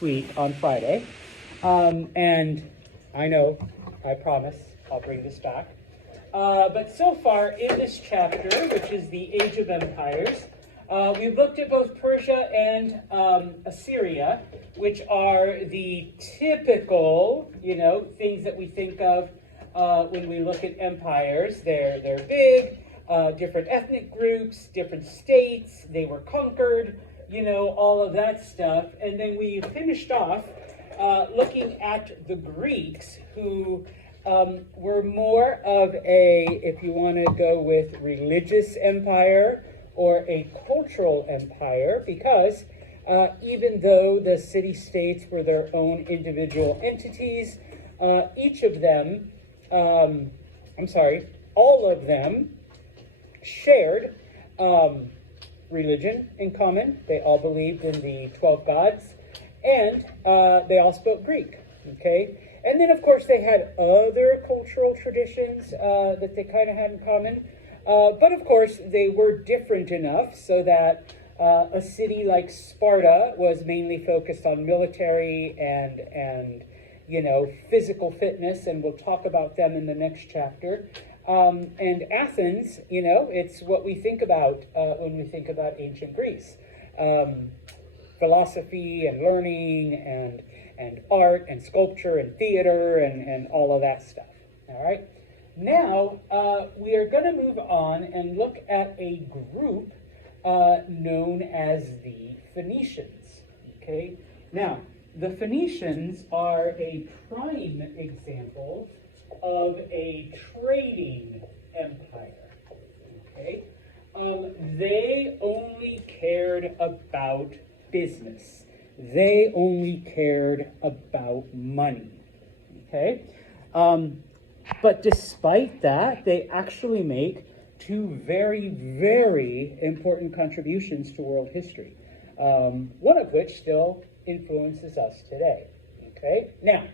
week on Friday. And I know, I promise, I'll bring this back. But so far in this chapter, which is the Age of Empires, we've looked at both Persia and Assyria, which are the typical, things that we think of when we look at empires. They're big, different ethnic groups, different states, they were conquered, all of that stuff. And then we finished off looking at the Greeks, who were more of a, if you want to go with religious empire or a cultural empire, because even though the city-states were their own individual entities, each of them, all of them shared religion in common. They all believed in the 12 gods, and they all spoke Greek, okay? And then, of course, they had other cultural traditions that they kind of had in common. But, of course, they were different enough so that a city like Sparta was mainly focused on military and physical fitness, and we'll talk about them in the next chapter. And Athens, it's what we think about when we think about ancient Greece. Philosophy and learning and art and sculpture and theater and all of that stuff. All right. Now, we are going to move on and look at a group known as the Phoenicians. Okay. Now, the Phoenicians are a prime example of a trading empire. Okay. They only cared about business. They only cared about money. Okay. But despite that, they actually make two very, very important contributions to world history. One of which still influences us today. Okay. Now,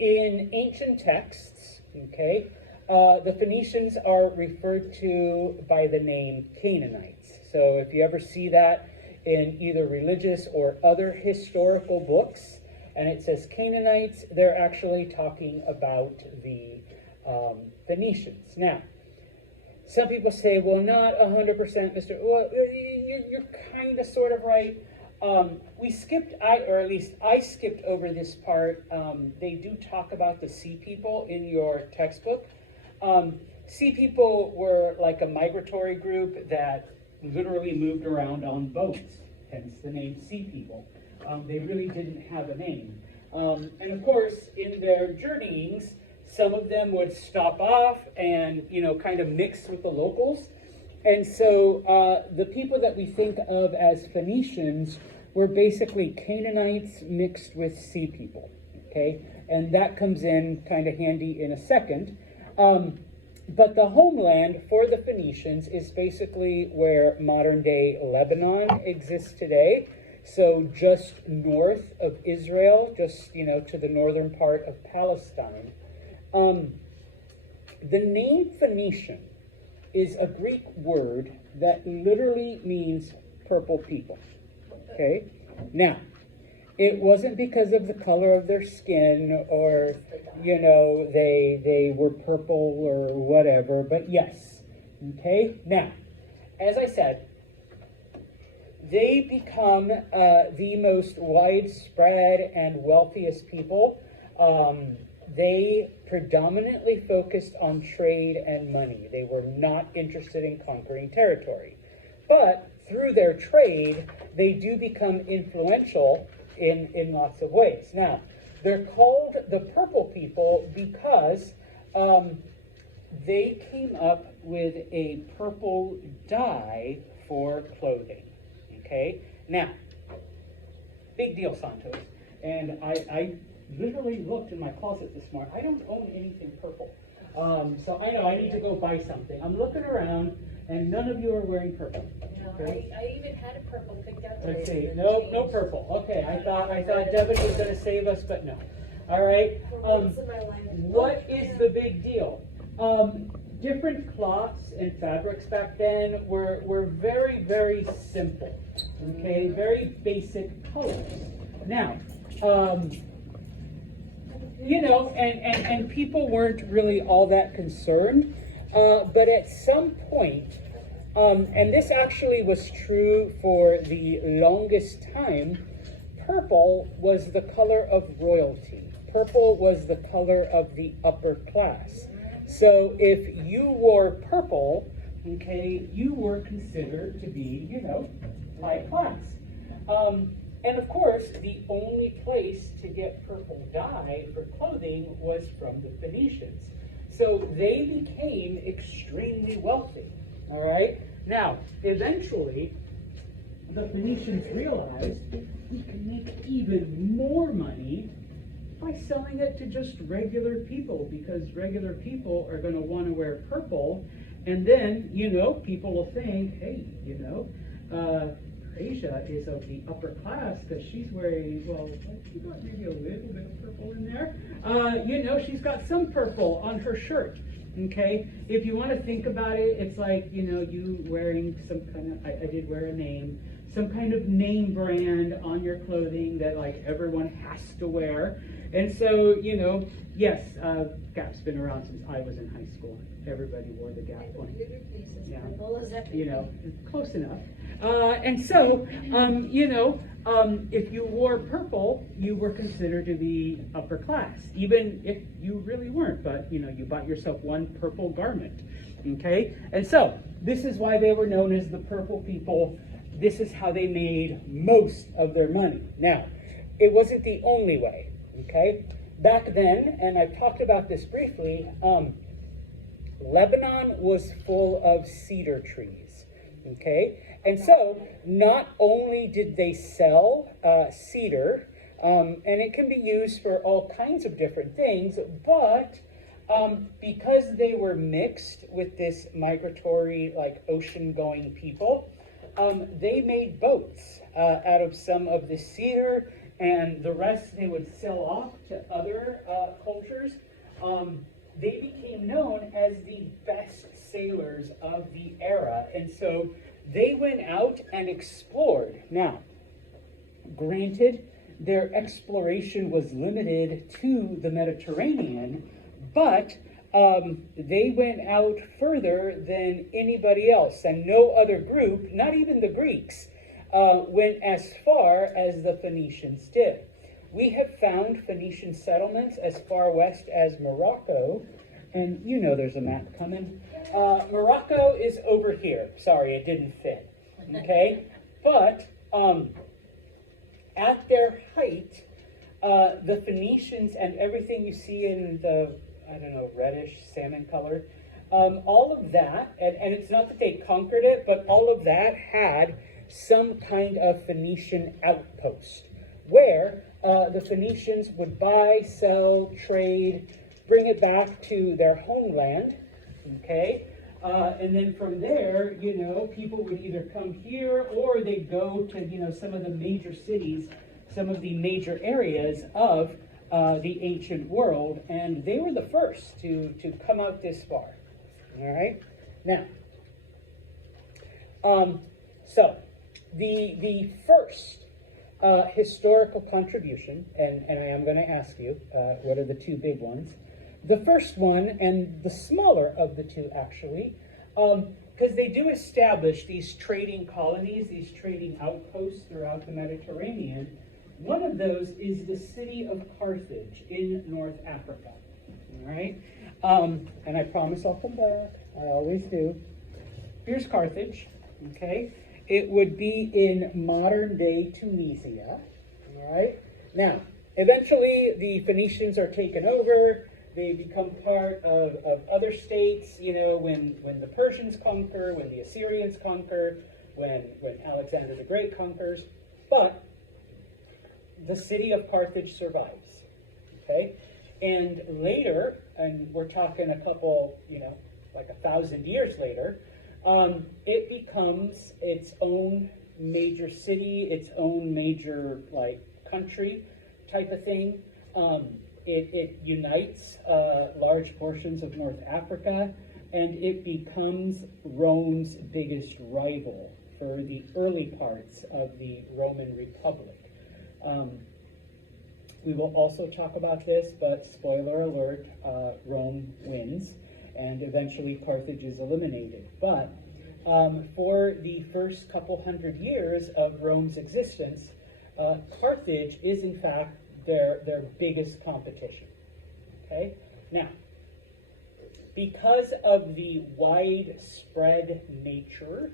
in ancient texts, the Phoenicians are referred to by the name Canaanites. So if you ever see that in either religious or other historical books, and it says Canaanites, they're actually talking about the Phoenicians. Now, some people say, well, not 100%, Mr. Well, you're kind of sort of right. We skipped, or at least I skipped over this part. They do talk about the Sea People in your textbook. Sea People were like a migratory group that literally moved around on boats, hence the name Sea People. They really didn't have a name. And of course, in their journeyings, some of them would stop off and, kind of mix with the locals. And so the people that we think of as Phoenicians were basically Canaanites mixed with Sea People, okay? And that comes in kind of handy in a second. But the homeland for the Phoenicians is basically where modern-day Lebanon exists today. So just north of Israel, just, to the northern part of Palestine. The name Phoenician is a Greek word that literally means purple people, okay? Now, it wasn't because of the color of their skin or, they were purple or whatever, but yes, okay? Now, as I said, they become the most widespread and wealthiest people. They predominantly focused on trade and money. They were not interested in conquering territory. But through their trade, they do become influential in lots of ways. Now, they're called the Purple People because they came up with a purple dye for clothing. Okay? Now, big deal, Santos. And I literally looked in my closet this morning. I don't own anything purple. So I know I need to go buy something. I'm looking around, and none of you are wearing purple. Okay? I even had a purple picked out today. Let's see. No purple. Okay, I thought Devin was going to save us, but no. All right. What is the big deal? different cloths and fabrics back then were very, very simple, okay, very basic colors. Now, you know, and people weren't really all that concerned, but at some point, and this actually was true for the longest time, purple was the color of royalty. Purple was the color of the upper class. So if you wore purple, okay, you were considered to be, you know, high class. And of course, the only place to get purple dye for clothing was from the Phoenicians. So they became extremely wealthy, all right? Now, eventually, the Phoenicians realized we can make even more money by selling it to just regular people, because regular people are going to want to wear purple, and then, you know, people will think, hey, you know, Asia is of the upper class because she's wearing, well, she got maybe a little bit of purple in there. You know, she's got some purple on her shirt, okay? If you want to think about it, it's like, you know, you wearing some kind of, I did wear a name, some kind of name brand on your clothing that like everyone has to wear. And so, you know, yes, Gap's been around since I was in high school. Everybody wore the Gap one. Yeah. You know, close enough. And so, you know, if you wore purple, you were considered to be upper class, even if you really weren't, but, you know, you bought yourself one purple garment, okay? And so, this is why they were known as the purple people. This is how they made most of their money. Now, it wasn't the only way, okay? Back then, and I talked about this briefly, Lebanon was full of cedar trees, okay? And so, not only did they sell cedar, and it can be used for all kinds of different things, but because they were mixed with this migratory, like ocean-going people, they made boats out of some of the cedar, and the rest they would sell off to other cultures. They became known as the best sailors of the era, and so they went out and explored. Now, granted, their exploration was limited to the Mediterranean, but they went out further than anybody else, and no other group, not even the Greeks, went as far as the Phoenicians did. We have found Phoenician settlements as far west as Morocco, and you know there's a map coming. Morocco is over here. Sorry, it didn't fit, okay? But at their height, the Phoenicians and everything you see in the, I don't know, reddish, salmon color, all of that, and it's not that they conquered it, but all of that had some kind of Phoenician outpost where the Phoenicians would buy, sell, trade, bring it back to their homeland, okay? And then from there, you know, people would either come here or they'd go to, you know, some of the major cities, some of the major areas of the ancient world, and they were the first to come out this far, all right? Now, so the first historical contribution, and I am going to ask you, what are the two big ones? The first one, and the smaller of the two actually, because they do establish these trading colonies, these trading outposts throughout the Mediterranean. One of those is the city of Carthage in North Africa, all right? And I promise I'll come back, I always do. Here's Carthage, okay? It would be in modern-day Tunisia, all right? Now, eventually the Phoenicians are taken over. They become part of other states, you know, when the Persians conquer, when the Assyrians conquer, when Alexander the Great conquers. But the city of Carthage survives, okay? And later, and we're talking a couple, you know, like 1,000 years later, it becomes its own major city, its own major, like, country type of thing. It unites large portions of North Africa. and it becomes Rome's biggest rival for the early parts of the Roman Republic. We will also talk about this, but spoiler alert, Rome wins, and eventually Carthage is eliminated. But for the first couple hundred years of Rome's existence, Carthage is in fact their biggest competition. Okay? Now, because of the widespread nature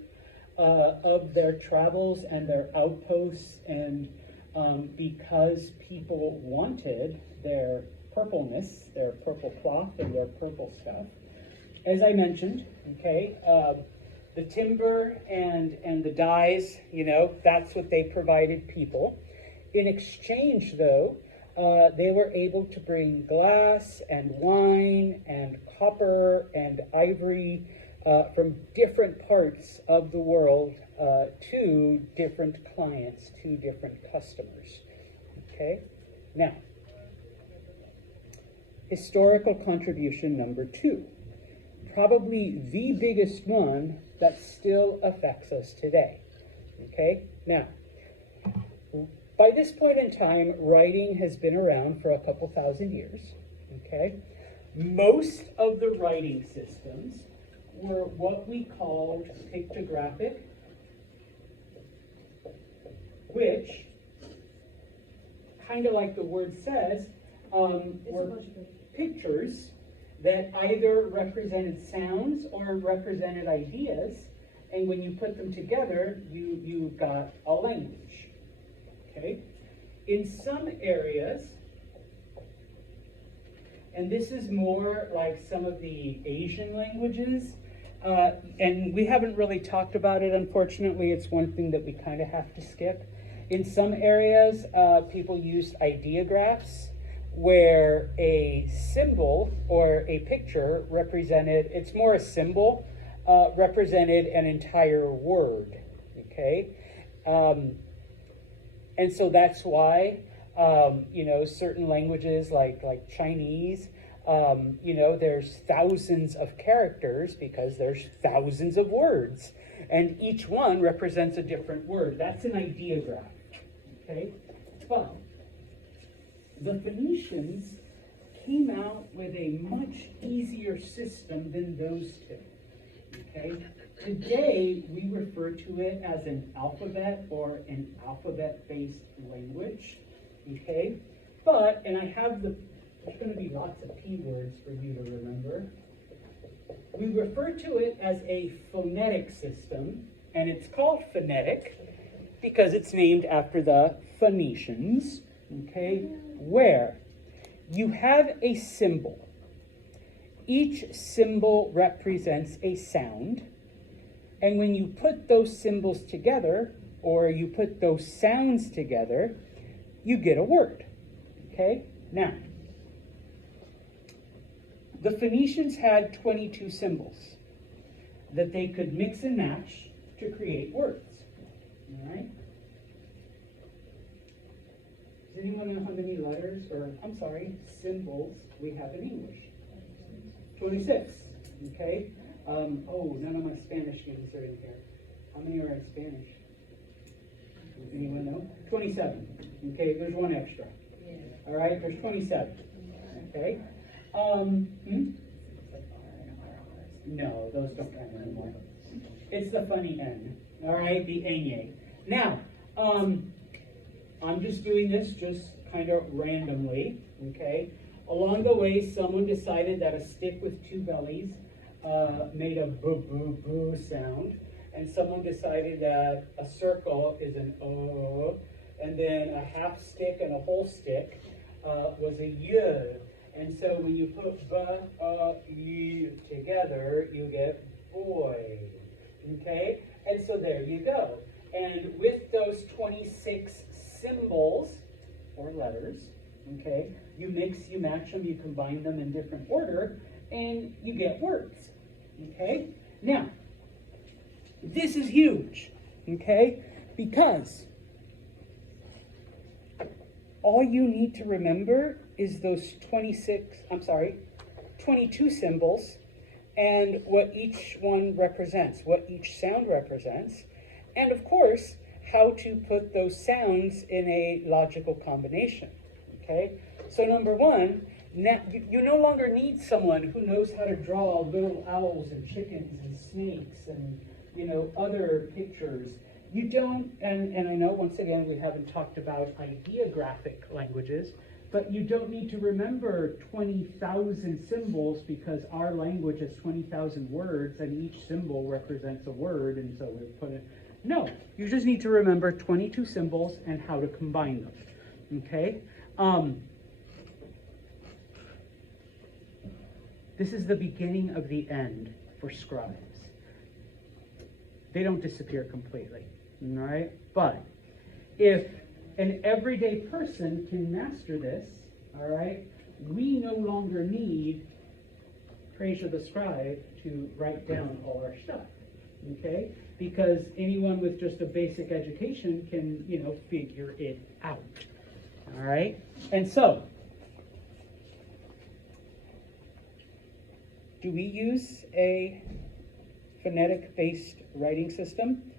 of their travels and their outposts, and because people wanted their purpleness, their purple cloth and their purple stuff, as I mentioned, okay, the timber and the dyes, that's what they provided people. In exchange, though, they were able to bring glass and wine and copper and ivory from different parts of the world to different clients, to different customers. Okay? Now, historical contribution number 2. Probably the biggest one that still affects us today. Okay? Now, by this point in time, writing has been around for a couple thousand years. Okay? Most of the writing systems were what we called pictographic, which, kind of like the word says, were pictures that either represented sounds or represented ideas, and when you put them together, you got a language. Okay? In some areas, and this is more like some of the Asian languages, and we haven't really talked about it, unfortunately. It's one thing that we kind of have to skip. In some areas, people used ideographs, where a symbol or a picture represented, it's more a symbol, represented an entire word, okay? And so that's why, certain languages like Chinese, there's thousands of characters because there's thousands of words, and each one represents a different word. That's an ideograph, okay? But the Phoenicians came out with a much easier system than those two, okay? Today, we refer to it as an alphabet or an alphabet-based language, okay? But, and I have there's going to be lots of keywords for you to remember. We refer to it as a phonetic system, and it's called phonetic because it's named after the Phoenicians, okay? Where you have a symbol. Each symbol represents a sound, and when you put those symbols together, or you put those sounds together, you get a word, okay? Now, the Phoenicians had 22 symbols that they could mix and match to create words, all right? Does anyone know how many letters, symbols we have in English? 26, okay? None of my Spanish names are in here. How many are in Spanish? Anyone know? 27, okay, there's one extra. All right, there's 27, okay? No, those don't count anymore. It's the funny N, all right, the enye. Now, I'm just doing this just kind of randomly, okay? Along the way, someone decided that a stick with two bellies made a boo boo boo sound, and someone decided that a circle is an O, and then a half stick and a whole stick was a Y. And so when you put B-A-Y together, you get boy, okay? And so there you go. And with those 26 symbols, or letters, okay, you mix, you match them, you combine them in different order, and you get words, okay? Now, this is huge, okay? Because all you need to remember is those 22 symbols and what each one represents, what each sound represents, and of course, how to put those sounds in a logical combination, okay? So number one, now, you no longer need someone who knows how to draw little owls and chickens and snakes and, you know, other pictures. You don't, and I know once again we haven't talked about ideographic languages, but you don't need to remember 20,000 symbols because our language has 20,000 words and each symbol represents a word, and so we put it. No, you just need to remember 22 symbols and how to combine them, okay? This is the beginning of the end for scribes. They don't disappear completely, all right? But if an everyday person can master this, all right, we no longer need Fraser the scribe to write down all our stuff, okay? Because anyone with just a basic education can, you know, figure it out, all right? And so, do we use a phonetic-based writing system?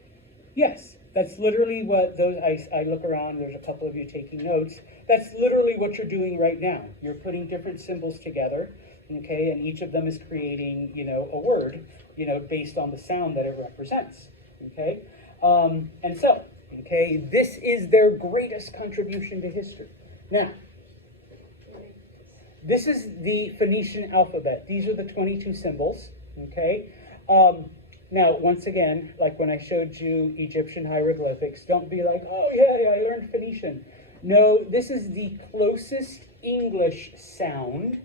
Yes, that's literally what those, I look around, there's a couple of you taking notes. That's literally what you're doing right now. You're putting different symbols together, okay, and each of them is creating, you know, a word, you know, based on the sound that it represents, okay? And so, okay, this is their greatest contribution to history. Now, this is the Phoenician alphabet. These are the 22 symbols, okay? Now, once again, like when I showed you Egyptian hieroglyphics, don't be like, oh yeah, I learned Phoenician. No, this is the closest English sound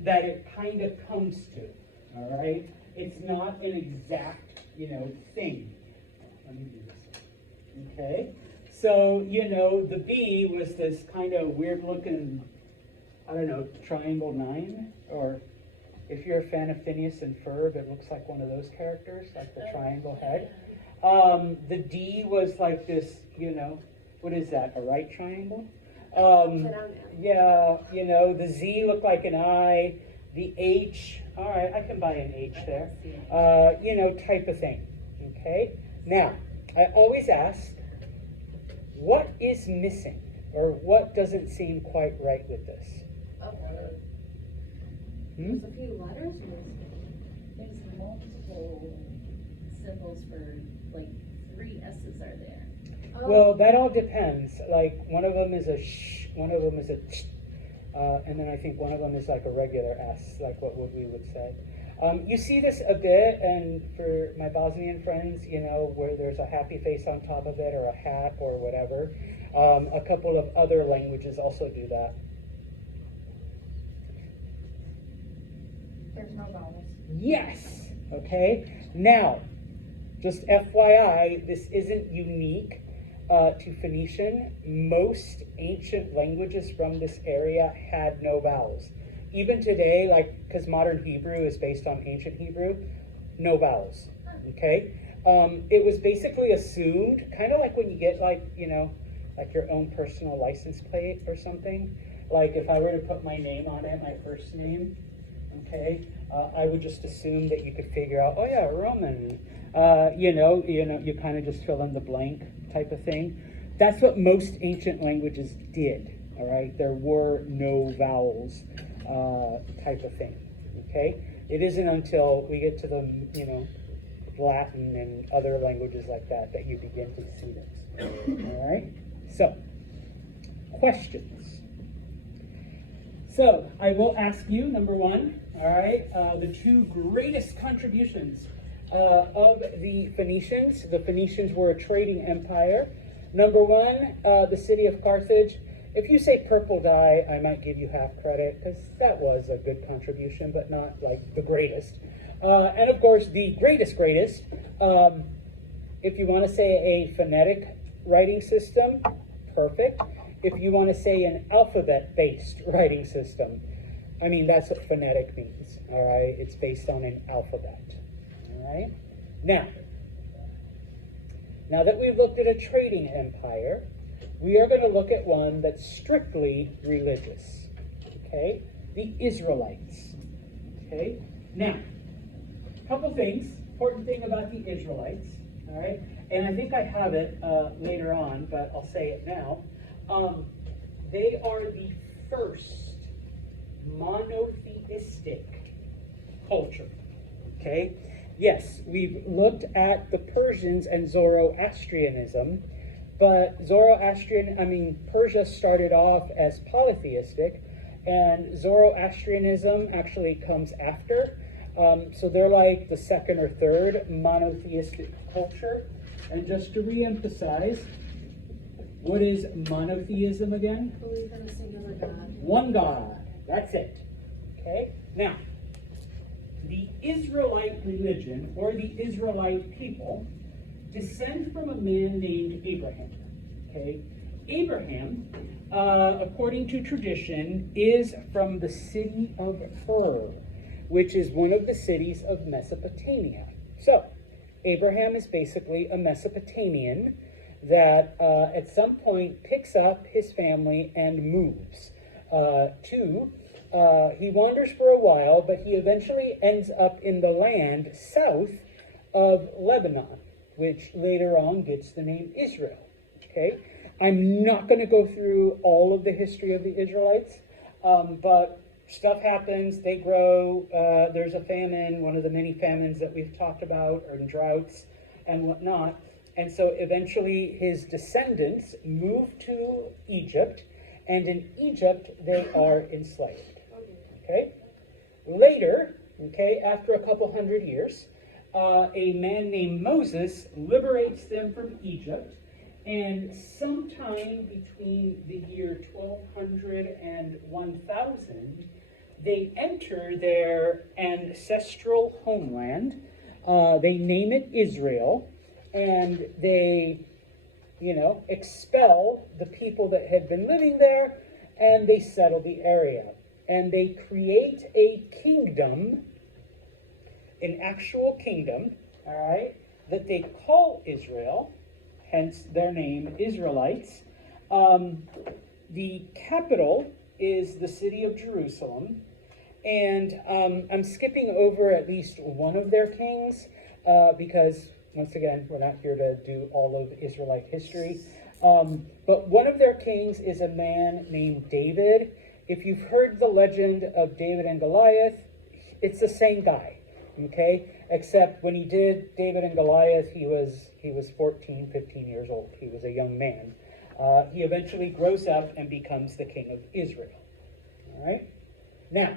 that it kind of comes to, all right? It's not an exact, you know, thing. Let me do this, okay? So, you know, the B was this kind of weird looking, I don't know, triangle 9, or if you're a fan of Phineas and Ferb, it looks like one of those characters, like the triangle head. The D was like this, you know, what is that, a right triangle? Yeah, you know, the Z looked like an I, the H, all right, I can buy an H there, you know, type of thing, okay? Now, I always ask, what is missing, or what doesn't seem quite right with this? There's a few letters There's multiple symbols for, like, 3 S's are there. Well, that all depends. Like, one of them is a sh, one of them is a ch, and then I think one of them is like a regular S, like what we would say. You see this a bit, and for my Bosnian friends, you know, where there's a happy face on top of it, or a hat, or whatever. A couple of other languages also do that. There's no vowels. Yes, okay. Now, just FYI, this isn't unique to Phoenician. Most ancient languages from this area had no vowels. Even today, like, because modern Hebrew is based on ancient Hebrew, no vowels, okay? It was basically assumed, kind of like when you get, like, you know, like your own personal license plate or something. Like if I were to put my name on it, my first name, okay, I would just assume that you could figure out, oh yeah, Roman, you know, you kind of just fill in the blank type of thing. That's what most ancient languages did, all right? There were no vowels type of thing, okay? It isn't until we get to the, you know, Latin and other languages like that that you begin to see this, all right? So, questions. So, I will ask you, number one, all right, the 2 greatest contributions of the Phoenicians. The Phoenicians were a trading empire. Number 1, the city of Carthage. If you say purple dye, I might give you half credit, because that was a good contribution, but not like the greatest. And of course, the greatest, if you want to say a phonetic writing system, perfect. If you want to say an alphabet-based writing system, I mean, that's what phonetic means, all right? It's based on an alphabet, all right? Now that we've looked at a trading empire, we are going to look at one that's strictly religious, okay? The Israelites, okay? Now, couple things. Important thing about the Israelites, all right? And I think I have it later on, but I'll say it now. They are the first monotheistic culture, okay? Yes, we've looked at the Persians and Zoroastrianism, but Persia started off as polytheistic, and Zoroastrianism actually comes after. So they're like the second or third monotheistic culture. And just to re-emphasize, what is monotheism again? Believe in a singular God. One God. That's it. Okay? Now, the Israelite religion, or the Israelite people, descend from a man named Abraham. Okay? Abraham, according to tradition, is from the city of Ur, which is one of the cities of Mesopotamia. So, Abraham is basically a Mesopotamian that at some point picks up his family and moves he wanders for a while, but he eventually ends up in the land south of Lebanon, which later on gets the name Israel. Okay? I'm not going to go through all of the history of the Israelites, but stuff happens, they grow, there's a famine, one of the many famines that we've talked about, or droughts and whatnot. And so eventually his descendants move to Egypt, and in Egypt they are enslaved. Okay? Later, okay, after a couple hundred years, a man named Moses liberates them from Egypt, and sometime between the year 1200 and 1000, they enter their ancestral homeland. They name it Israel, and they, expel the people that had been living there, and they settle the area. And they create a kingdom, an actual kingdom, all right, that they call Israel, hence their name, Israelites. The capital is the city of Jerusalem, and I'm skipping over at least one of their kings because, once again, we're not here to do all of Israelite history. But one of their kings is a man named David. If you've heard the legend of David and Goliath, it's the same guy, okay? Except when he did David and Goliath, he was 14, 15 years old. He was a young man. He eventually grows up and becomes the king of Israel. All right? Now,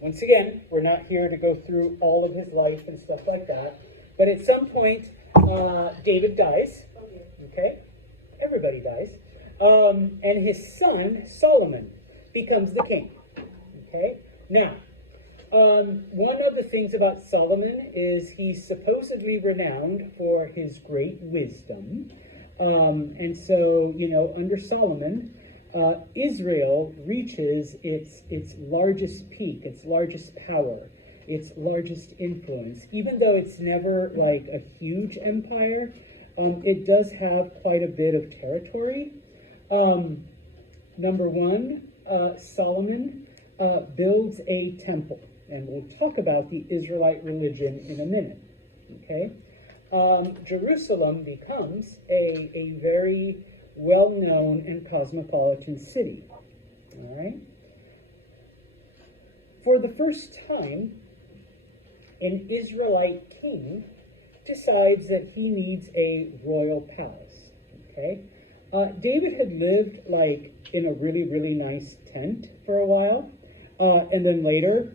once again, we're not here to go through all of his life and stuff like that. But at some point, David dies. Okay? Everybody dies. And his son, Solomon, becomes the king. Okay? Now, one of the things about Solomon is he's supposedly renowned for his great wisdom. And so, under Solomon, Israel reaches its largest peak, its largest power, its largest influence. Even though it's never like a huge empire, it does have quite a bit of territory. Number one, Solomon builds a temple, and we'll talk about the Israelite religion in a minute. Okay? Jerusalem becomes a very well-known and cosmopolitan city. All right? For the first time, an Israelite king decides that he needs a royal palace. Okay? David had lived in a really, really nice tent for a while, and then later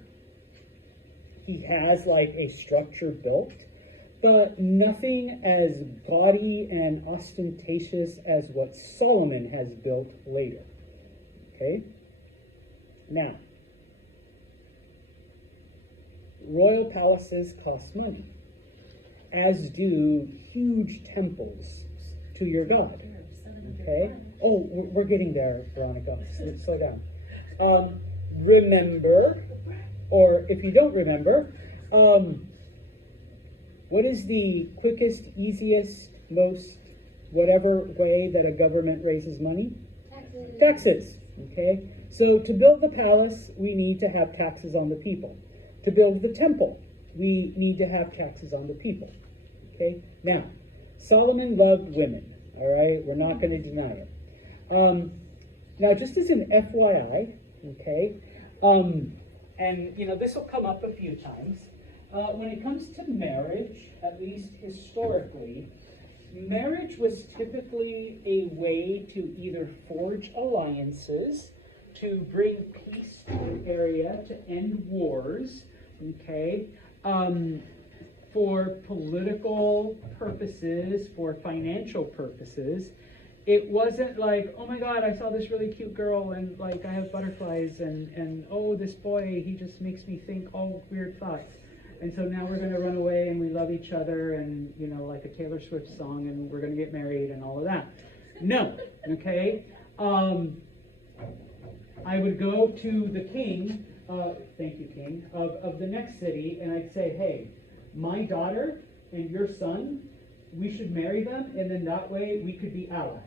he has a structure built, but nothing as gaudy and ostentatious as what Solomon has built later. Okay? Now, royal palaces cost money, as do huge temples to your God. Okay? Oh, we're getting there, Veronica. Slow down. Remember, or if you don't remember, what is the quickest, easiest, most whatever way that a government raises money? Taxes. Taxes. Okay? So to build the palace, we need to have taxes on the people. To build the temple, we need to have taxes on the people. Okay? Now, Solomon loved women. All right? We're not going to deny it. Now, just as an FYI, okay, and this will come up a few times. When it comes to marriage, at least historically, marriage was typically a way to either forge alliances, to bring peace to an area, to end wars, okay, for political purposes, for financial purposes. It wasn't like, oh my God, I saw this really cute girl and like I have butterflies and oh, this boy, he just makes me think all weird thoughts. And so now we're going to run away and we love each other and, like a Taylor Swift song and we're going to get married and all of that. No, okay? I would go to the king, thank you, king, of the next city and I'd say, hey, my daughter and your son, we should marry them and then that way we could be allies.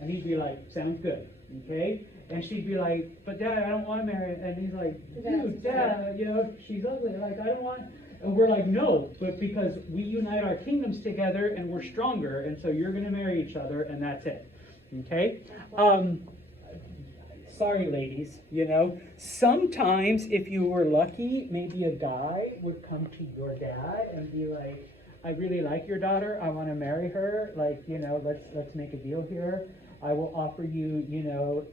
And he'd be like, sounds good, okay? And she'd be like, but Dad, I don't want to marry. And he's like, dude, Dad, she's ugly. Like, I don't want. And we're like, no, but because we unite our kingdoms together and we're stronger, and so you're going to marry each other, and that's it, okay? Sorry, ladies, sometimes if you were lucky, maybe a guy would come to your dad and be like, I really like your daughter. I want to marry her. Like, let's make a deal here. I will offer you,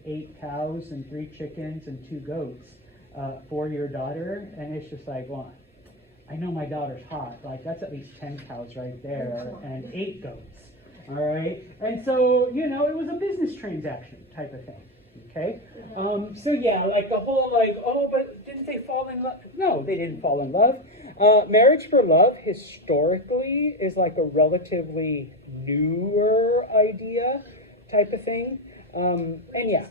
8 cows and 3 chickens and 2 goats for your daughter. And it's just like, well, I know my daughter's hot. Like, that's at least 10 cows right there and 8 goats. All right. And so, it was a business transaction type of thing. Okay. So yeah, like the whole oh, but didn't they fall in love? No, they didn't fall in love. Marriage for love historically is like a relatively newer idea type of thing. And yeah.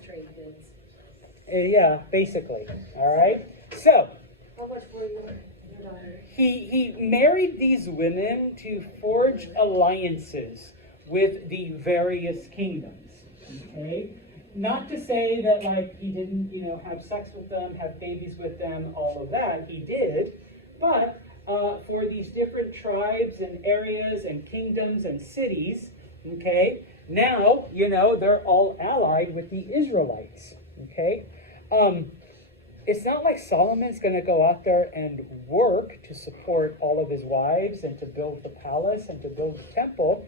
Yeah, basically. All right. So. How much were your daughter? He married these women to forge alliances with the various kingdoms. Okay. Not to say that like he didn't, have sex with them, have babies with them, all of that. He did. But for these different tribes and areas and kingdoms and cities, okay, now, they're all allied with the Israelites, okay? It's not like Solomon's going to go out there and work to support all of his wives and to build the palace and to build the temple.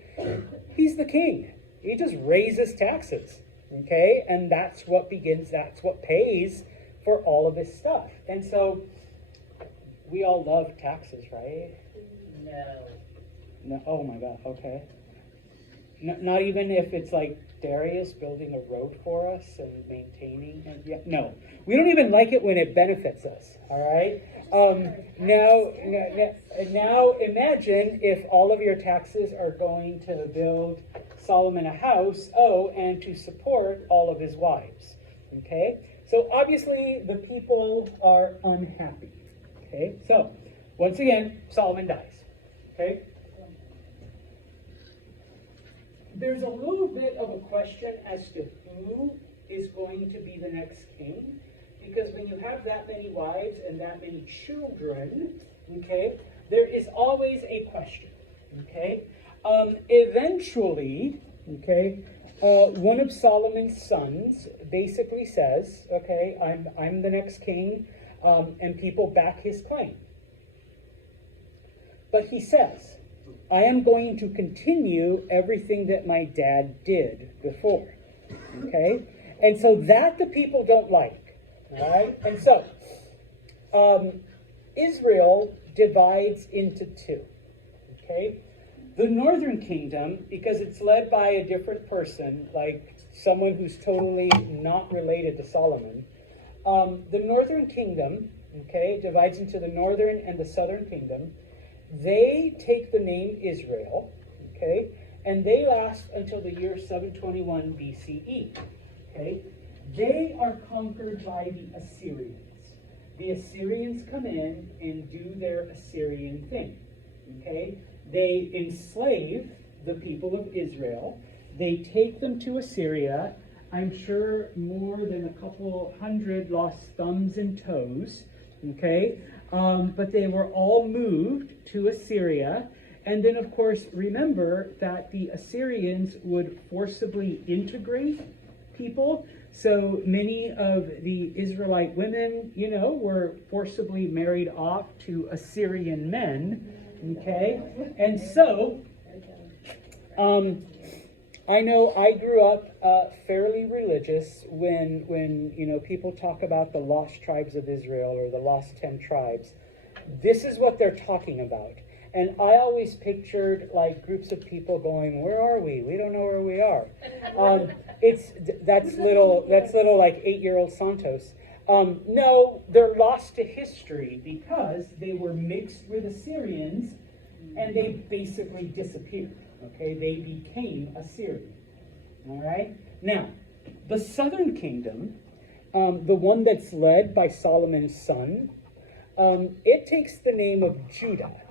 He's the king. He just raises taxes, okay? And that's what pays for all of his stuff. And so we all love taxes, right? No. Oh my God, okay. Not even if it's like Darius building a road for us and maintaining it. Yeah, no, we don't even like it when it benefits us. All right. Now imagine if all of your taxes are going to build Solomon a house. Oh, and to support all of his wives. Okay. So obviously the people are unhappy. Okay. So once again, Solomon dies. Okay. There's a little bit of a question as to who is going to be the next king, because when you have that many wives and that many children, okay, there is always a question, okay? Eventually, okay, one of Solomon's sons basically says, okay, I'm the next king, and people back his claim. But he says, I am going to continue everything that my dad did before, okay? And so that the people don't like, all right? And so Israel divides into 2, okay? The northern kingdom, because it's led by a different person, like someone who's totally not related to Solomon, the northern kingdom, okay, divides into the northern and the southern kingdom. They take the name Israel, okay, and they last until the year 721 BCE, okay. They are conquered by the Assyrians. The Assyrians come in and do their Assyrian thing, okay. They enslave the people of Israel. They take them to Assyria. I'm sure more than a couple hundred lost thumbs and toes, okay. But they were all moved to Assyria. And then, of course, remember that the Assyrians would forcibly integrate people. So many of the Israelite women, were forcibly married off to Assyrian men. Okay? And so, I know I grew up fairly religious when people talk about the lost tribes of Israel or the lost 10 tribes. This is what they're talking about. And I always pictured like groups of people going, "Where are we? We don't know where we are." That's little like 8-year-old Santos. No, they're lost to history because they were mixed with Assyrians and they basically disappeared. Okay, they became Assyrian. All right. Now, the southern kingdom, the one that's led by Solomon's son, it takes the name of Judah.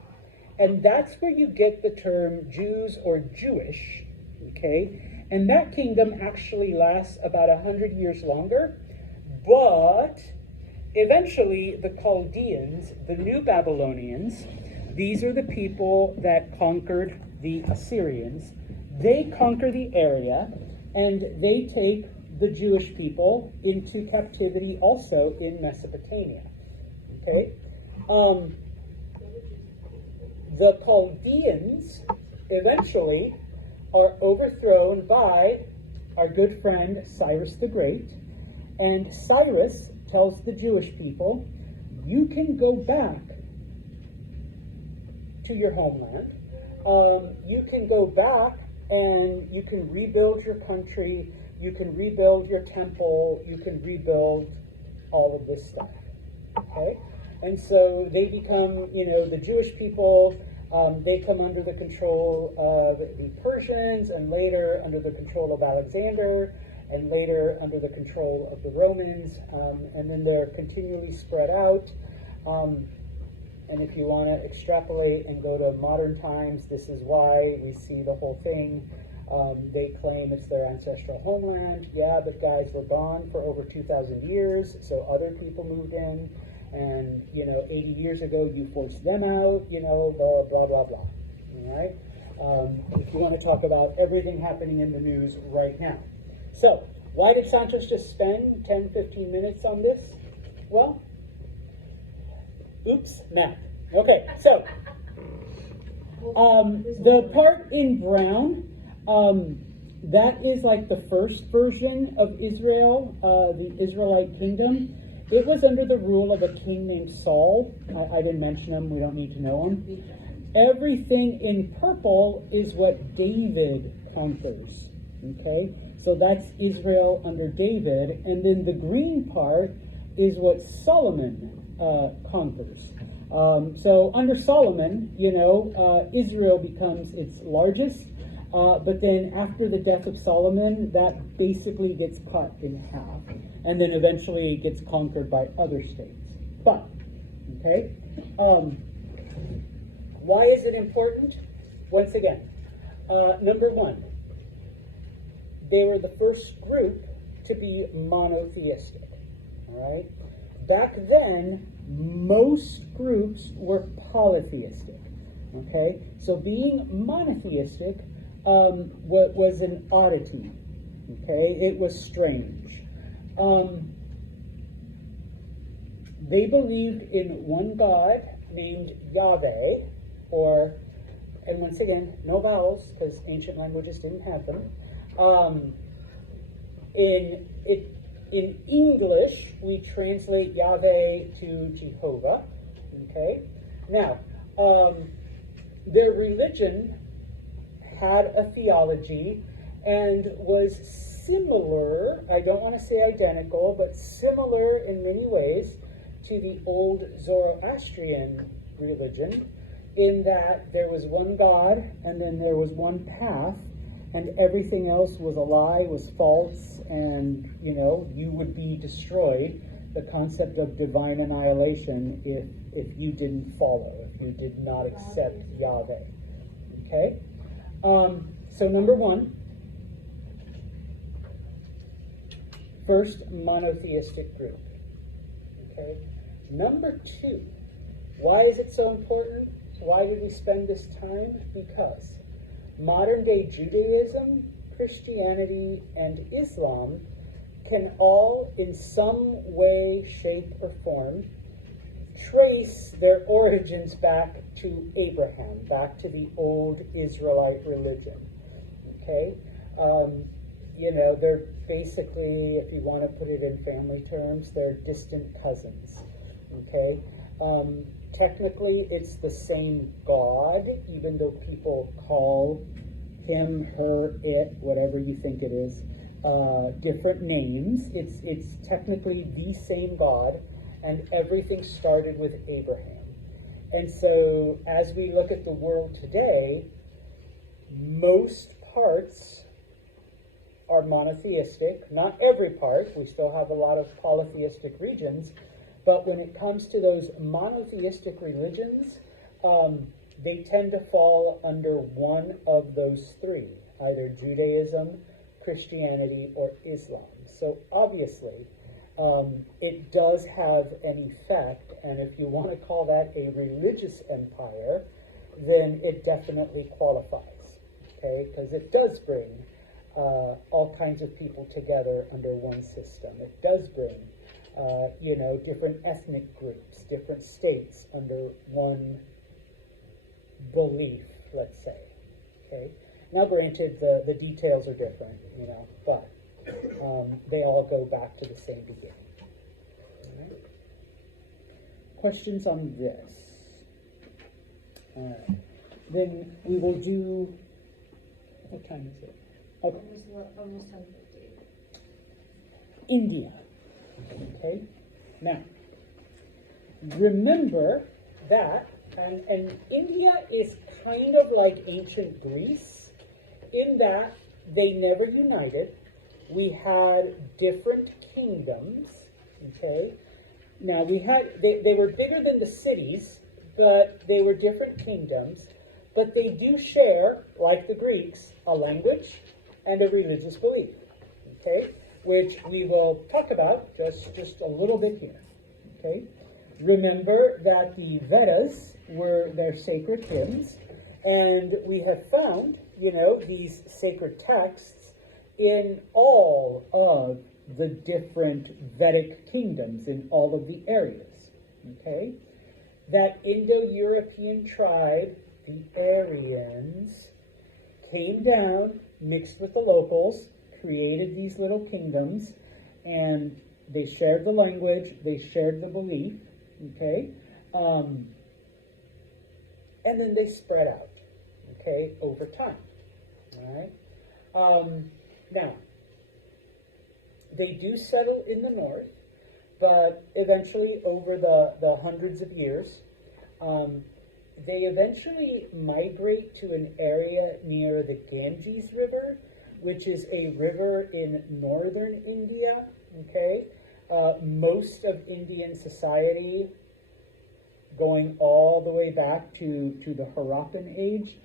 And that's where you get the term Jews or Jewish, okay? And that kingdom actually lasts about 100 years longer, but eventually the Chaldeans, the new Babylonians, these are the people that conquered the Assyrians. They conquer the area, and they take the Jewish people into captivity also in Mesopotamia, okay? The Chaldeans eventually are overthrown by our good friend Cyrus the Great, and Cyrus tells the Jewish people, you can go back to your homeland. You can go back and you can rebuild your country, you can rebuild your temple, you can rebuild all of this stuff, okay? And so they become, the Jewish people, they come under the control of the Persians, and later under the control of Alexander, and later under the control of the Romans, and then they're continually spread out. And if you want to extrapolate and go to modern times, this is why we see the whole thing. They claim it's their ancestral homeland. Yeah, but guys, we're gone for over 2,000 years, so other people moved in. And, 80 years ago, you forced them out, blah, blah, blah. All right? If you want to talk about everything happening in the news right now. So, why did Santos just spend 10, 15 minutes on this? Well, oops, math. Okay, so, the part in brown, that is like the first version of Israel, the Israelite kingdom. It was under the rule of a king named Saul. I didn't mention him. We don't need to know him. Everything in purple is what David conquers. Okay? So that's Israel under David. And then the green part is what Solomon conquers. So under Solomon, Israel becomes its largest. But then after the death of Solomon, that basically gets cut in half. And then eventually it gets conquered by other states. But, okay, why is it important? Once again, number one, they were the first group to be monotheistic, all right? Back then, most groups were polytheistic, okay? So being monotheistic was an oddity, okay? It was strange. They believed in one God named Yahweh, and once again, no vowels, because ancient languages didn't have them. In English, we translate Yahweh to Jehovah, okay? Now, their religion had a theology and was similar, I don't want to say identical, but similar in many ways to the old Zoroastrian religion, in that there was one God and then there was one path, and everything else was a lie, was false, and you would be destroyed. The concept of divine annihilation if you didn't follow, if you did not accept Yahweh. Okay? So number one, first monotheistic group. Okay? Number two, Why is it so important? Why did we spend this time? Because modern day Judaism, Christianity, and Islam can all, in some way, shape, or form, trace their origins back to Abraham, back to the old Israelite religion. Okay? They're basically, if you want to put it in family terms, they're distant cousins. Okay? Technically, it's the same God, even though people call him, her, it, whatever you think it is, different names. It's technically the same God, and everything started with Abraham. And so, as we look at the world today, most parts are monotheistic. Not every part. We still have a lot of polytheistic regions. But when it comes to those monotheistic religions, they tend to fall under one of those three, either Judaism, Christianity, or Islam. So obviously, it does have an effect, and if you want to call that a religious empire, then it definitely qualifies, okay? Because it does bring all kinds of people together under one system. It does bring different ethnic groups, different states under one belief, let's say. Okay. Now, granted, the details are different, but they all go back to the same beginning. All right. Questions on this? All right. Then we will do. What time is it? Okay. Almost 10:50. India. Okay, now remember that, and India is kind of like ancient Greece in that they never united. We had different kingdoms. Okay, now they were bigger than the cities, but they were different kingdoms. But they do share, like the Greeks, a language and a religious belief. Okay, which we will talk about just a little bit here. Okay, remember that the Vedas were their sacred hymns, and we have found, these sacred texts in all of the different Vedic kingdoms in all of the areas. Okay, that Indo-European tribe, the Aryans, came down, mixed with the locals, created these little kingdoms, and they shared the language, they shared the belief, okay? And then they spread out, okay, over time, all right? Now, they do settle in the north, but eventually, over the hundreds of years, they eventually migrate to an area near the Ganges River, which is a river in northern India, okay? Most of Indian society, going all the way back to the Harappan age,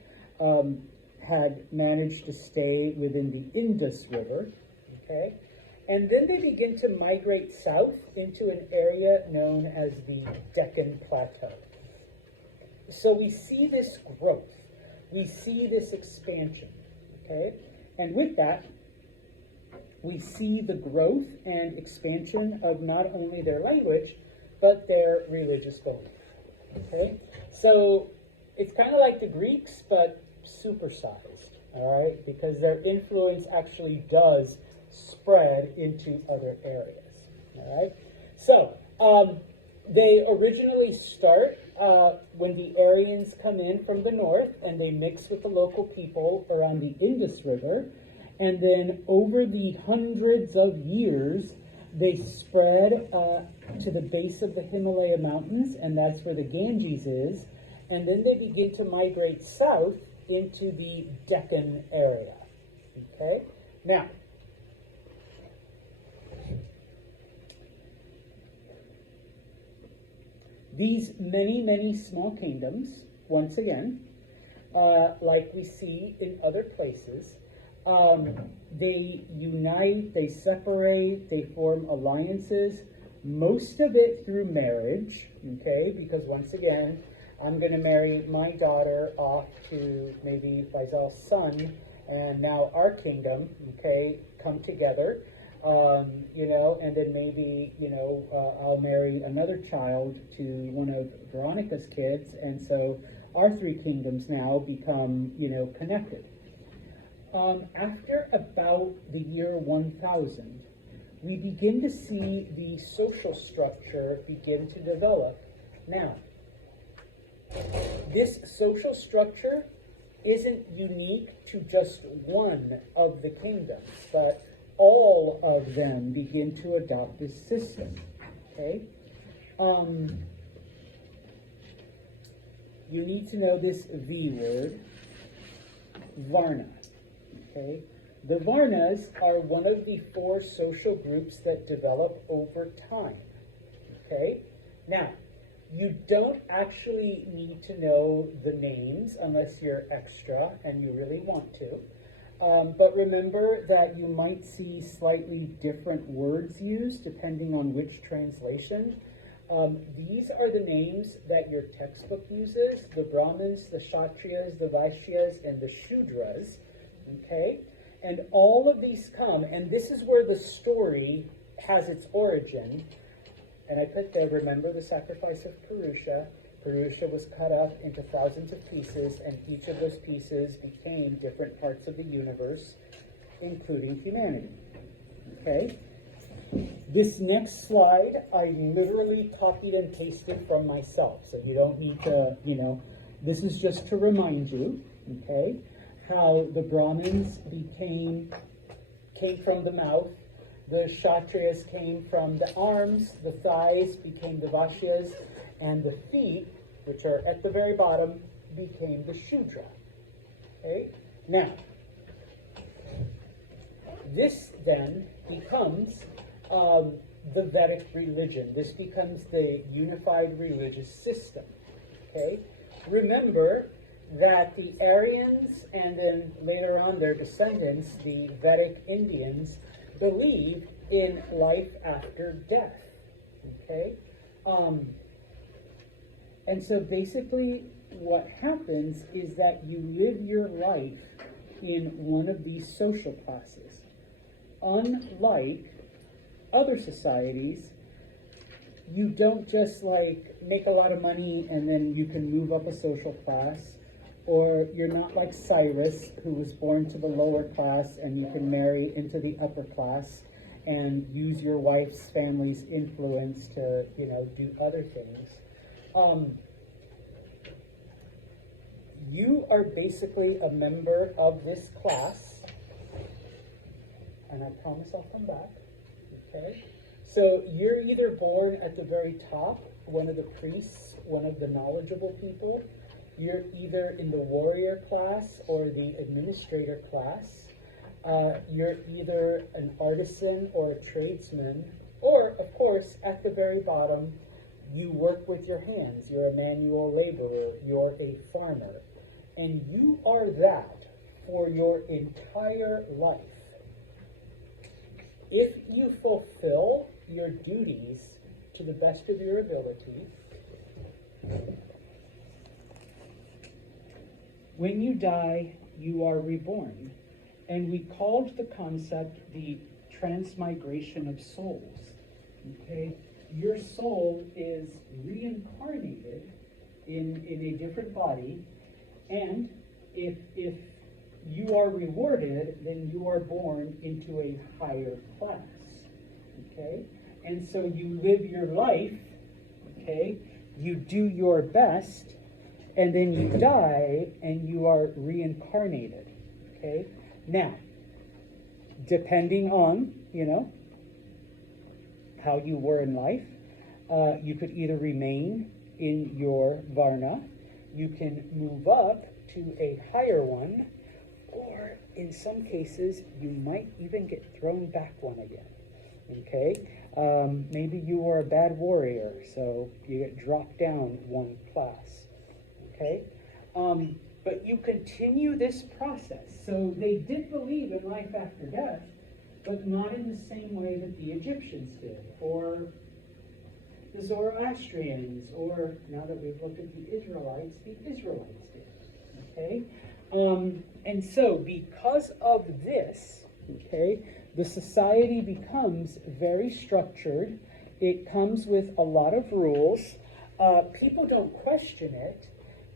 had managed to stay within the Indus River, okay? And then they begin to migrate south into an area known as the Deccan Plateau. So we see this growth, we see this expansion, okay? And with that, we see the growth and expansion of not only their language, but their religious belief, okay? So it's kind of like the Greeks, but supersized, all right? Because their influence actually does spread into other areas, all right? So they originally start when the Aryans come in from the north and they mix with the local people around the Indus River, and then over the hundreds of years they spread to the base of the Himalaya mountains, and that's where the Ganges is, and then they begin to migrate south into the Deccan area. Okay? Now, these many, many small kingdoms, once again, like we see in other places, they unite, they separate, they form alliances most of it through marriage, okay, because once again, I'm going to marry my daughter off to maybe Faisal's son, and now our kingdom, okay, come together, and then maybe, I'll marry another child to one of Veronica's kids, and so our three kingdoms now become, connected. After about the year 1000, we begin to see the social structure begin to develop. Now, this social structure isn't unique to just one of the kingdoms, but all of them begin to adopt this system. Okay? You need to know this V word, Varna. Okay? The Varnas are one of the 4 social groups that develop over time. Okay? Now, you don't actually need to know the names unless you're extra and you really want to. But remember that you might see slightly different words used depending on which translation. These are the names that your textbook uses: the Brahmins, the Kshatriyas, the Vaishyas, and the Shudras. Okay? And all of these come, and this is where the story has its origin. And I put there, remember the sacrifice of Purusha. Purusha was cut up into thousands of pieces, and each of those pieces became different parts of the universe, including humanity. Okay? This next slide, I literally copied and pasted from myself, so you don't need to, this is just to remind you, okay, how the Brahmins came from the mouth, the Kshatriyas came from the arms, the thighs became the Vaishyas, and the feet, which are at the very bottom, became the Shudra. Okay? Now, this then becomes the Vedic religion. This becomes the unified religious system. Okay? Remember that the Aryans and then later on their descendants, the Vedic Indians, believe in life after death. Okay? And so basically what happens is that you live your life in one of these social classes. Unlike other societies, you don't just make a lot of money and then you can move up a social class, or you're not like Cyrus, who was born to the lower class and you can marry into the upper class and use your wife's family's influence to, do other things. You are basically a member of this class, and I promise I'll come back. Okay? So you're either born at the very top, one of the priests, one of the knowledgeable people. You're either in the warrior class or the administrator class. You're either an artisan or a tradesman, or, of course, at the very bottom, you work with your hands. You're a manual laborer. You're a farmer. And you are that for your entire life. If you fulfill your duties to the best of your ability, when you die, you are reborn. And we called the concept the transmigration of souls. Okay? Your soul is reincarnated in a different body, and if you are rewarded, then you are born into a higher class. Okay? And so you live your life, okay? You do your best, and then you die and you are reincarnated. Okay? Now, depending on, how you were in life, you could either remain in your Varna, you can move up to a higher one, or in some cases, you might even get thrown back one again. Okay? Maybe you were a bad warrior, so you get dropped down one class. Okay? But you continue this process. So they did believe in life after death, but not in the same way that the Egyptians did, or the Zoroastrians, or now that we've looked at the Israelites did. Okay? And so, because of this, okay, the society becomes very structured. It comes with a lot of rules. People don't question it,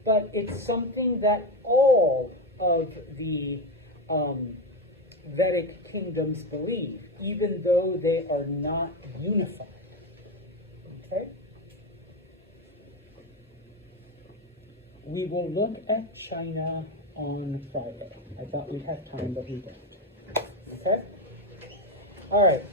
but it's something that all of the Vedic kingdoms believe, even though they are not unified. Okay? We will look at China on Friday. I thought we'd have time, but we didn't. Okay? All right.